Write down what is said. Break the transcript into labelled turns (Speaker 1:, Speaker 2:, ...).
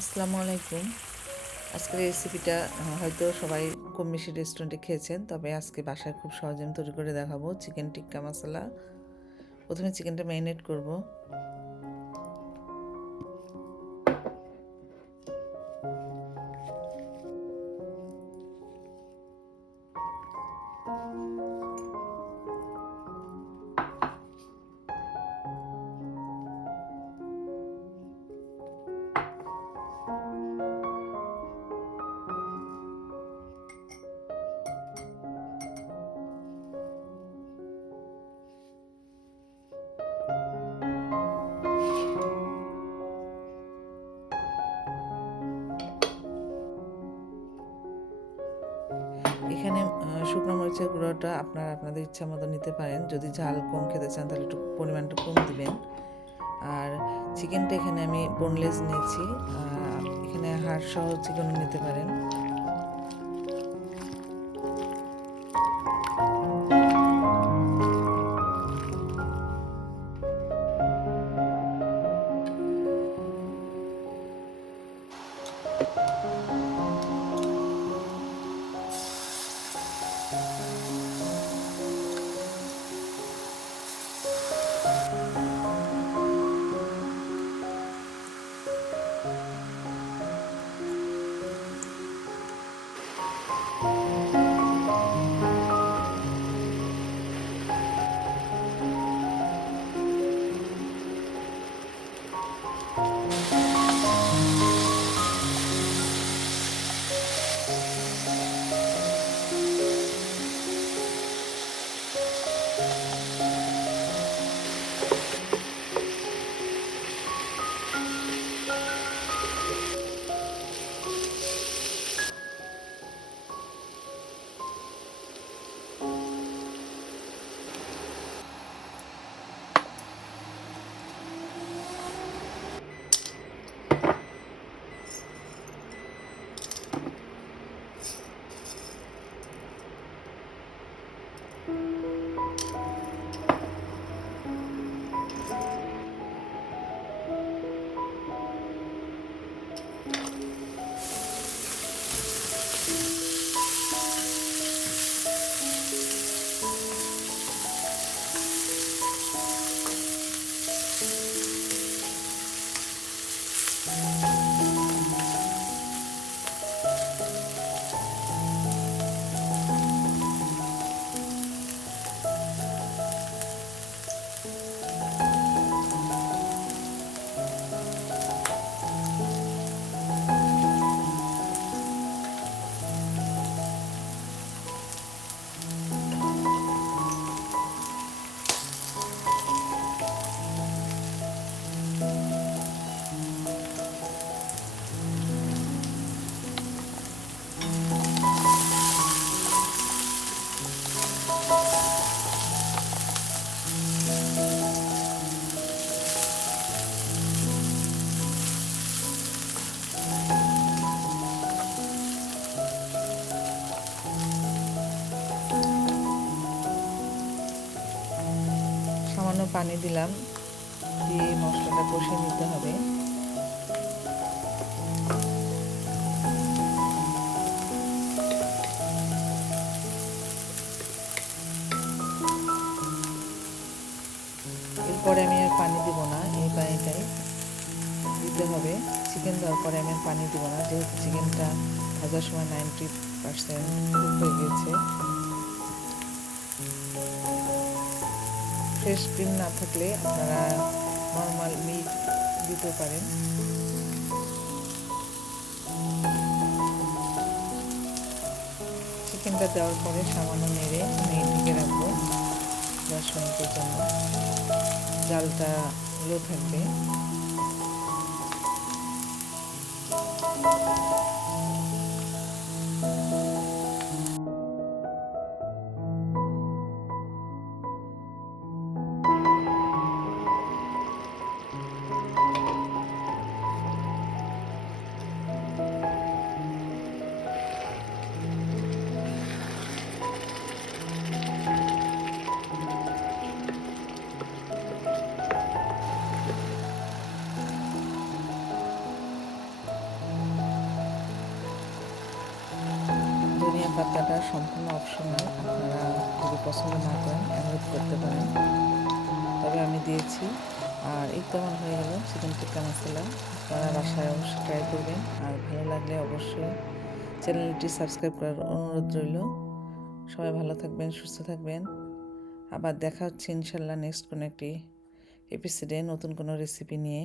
Speaker 1: আসসালামু আলাইকুম। আজকের রেসিপিটা হয়তো সবাই কম বেশি রেস্টুরেন্টে খেয়েছেন, তবে আজকে বাসায় খুব সহজে আমি তৈরি করে দেখাবো চিকেন টিক্কা মশলা প্রথমে চিকেনটা ম্যারিনেট করব। এখানে মরিচের গুঁড়োটা আপনারা আপনাদের ইচ্ছা মতো নিতে পারেন। যদি ঝাল কম খেতে চান, তাহলে একটু পরিমাণটা কম দিবেন। আর চিকেনটা এখানে আমি বোনলেস নিয়েছি। এখানে হাড় সহ চিকেন নিতে পারেন। সামান্য পানি দিলাম, দিয়ে মশলাটা কষিয়ে নিতে হবে। এরপরে আমি আর পানি দিব না, এই পানিটাই দিতে হবে। চিকেন দেওয়ার পরে আমি আর পানি দিব না, যেহেতু চিকেনটা ভাজার সময় নাইনটি পার্সেন্ট হয়ে গিয়েছে। ফ্রেশ ক্রিম না থাকলে আপনারা নর্মাল মিল্ক দিতে পারেন। চিকেনটা দেওয়ার পরে সামান্য নেড়ে আমি ঢেকে রাখব দশ মিনিটের জন্য। জালটা লো থাকবে। পাতাটা সম্পূর্ণ অপশনাল আপনারা যদি পছন্দ না করেন অ্যাভয়েড করতে পারেন। তবে আমি দিয়েছি, আর এই তো আমার হয়ে গেল চিকেন টিক্কা মশলা আপনারা বাসায় অবশ্যই ট্রাই করবেন, আর ভালো লাগলে অবশ্যই চ্যানেলটি সাবস্ক্রাইব করার অনুরোধ রইল। সবাই ভালো থাকবেন, সুস্থ থাকবেন। আবার দেখা হচ্ছে ইনশাল্লাহ নেক্সট কোনো একটি এপিসোডে নতুন কোনো রেসিপি নিয়ে।